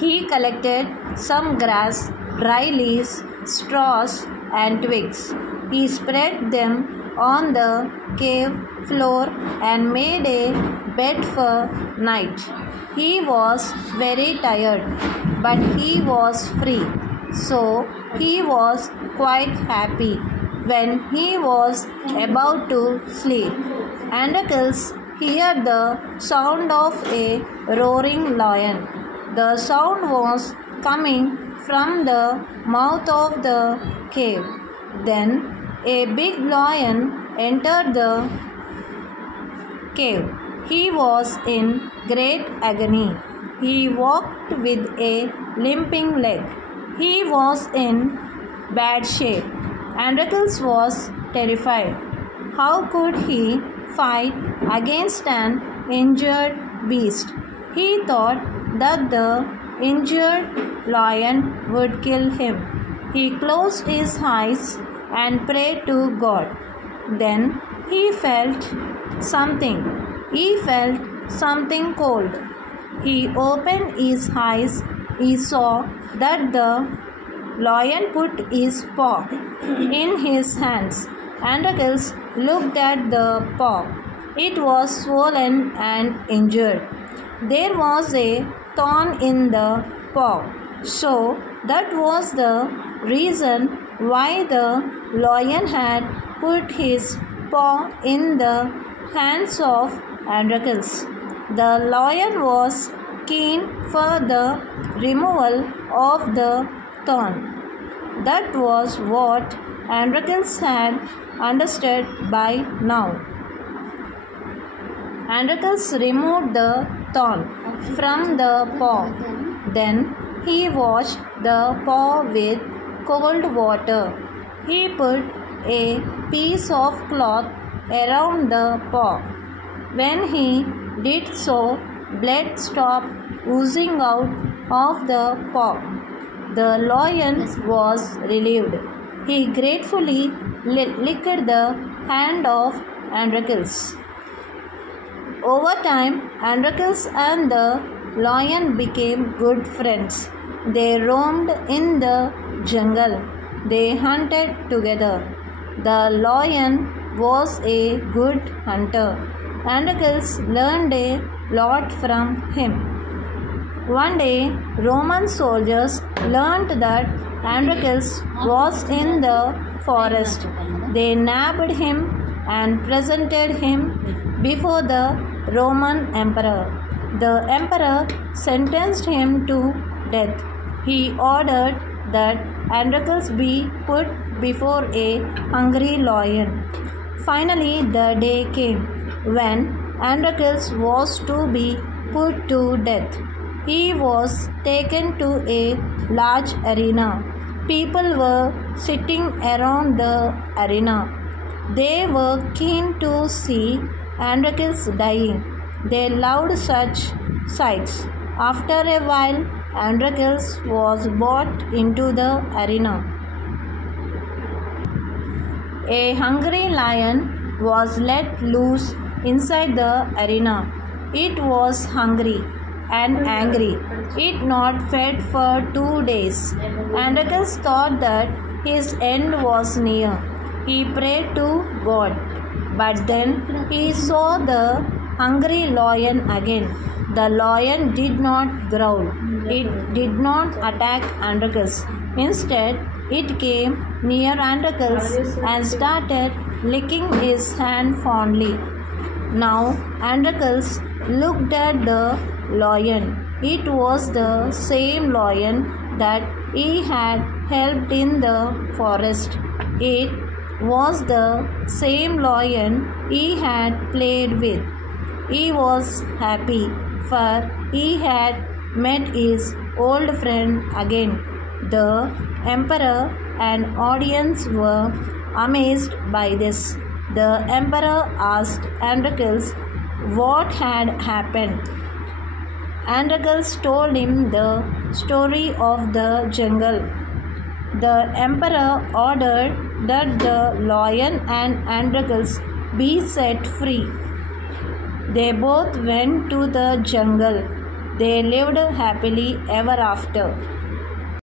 He collected some grass, dry leaves, straws, and twigs. He spread them on the cave floor and made a bed for night. He was very tired, but he was free, so he was quite happy when he was about to sleep. Androcles heard the sound of a roaring lion. The sound was coming from the mouth of the cave. Then a big lion entered the cave. He was in great agony. He walked with a limping leg. He was in bad shape. Androcles was terrified. How could he fight against an injured beast? He thought that the injured lion would kill him. He closed his eyes and prayed to God. Then he felt something. He felt something cold. He opened his eyes. He saw that the lion put his paw in his hands. Androcles looked at the paw. It was swollen and injured. There was a thorn in the paw. So that was the reason why the lion had put his paw in the hands of Androcles. The lion was keen for the removal of the thorn. That was what Androcles had understood by now. Androcles removed the thorn from the paw. Then he washed the paw with cold water. He put a piece of cloth around the paw. When he did so, blood stopped oozing out of the paw. The lion was relieved. He gratefully licked the hand of Androcles. Over time, Androcles and the lion became good friends. They roamed in the jungle. They hunted together. The lion was a good hunter. Androcles learned a lot from him. One day, Roman soldiers learned that Androcles was in the forest. They nabbed him and presented him before the Roman emperor. The emperor sentenced him to death. He ordered that Androcles be put before a hungry lion. Finally, the day came when Androcles was to be put to death. He was taken to a large arena. People were sitting around the arena. They were keen to see Androcles dying. They loved such sights. After a while, Androcles was brought into the arena. A hungry lion was let loose inside the arena. It was hungry and angry. It not fed for 2 days. Androcles thought that his end was near. He prayed to God. But then he saw the hungry lion again. The lion did not growl. It did not attack Androcles. Instead, it came near Androcles and started licking his hand fondly. Now Androcles looked at the lion. It was the same lion that he had helped in the forest. It was the same lion he had played with. He was happy, for he had met his old friend again. The emperor and audience were amazed by this. The emperor asked Androcles what had happened. Androcles told him the story of the jungle. The emperor ordered that the lion and Androcles be set free. They both went to the jungle. They lived happily ever after.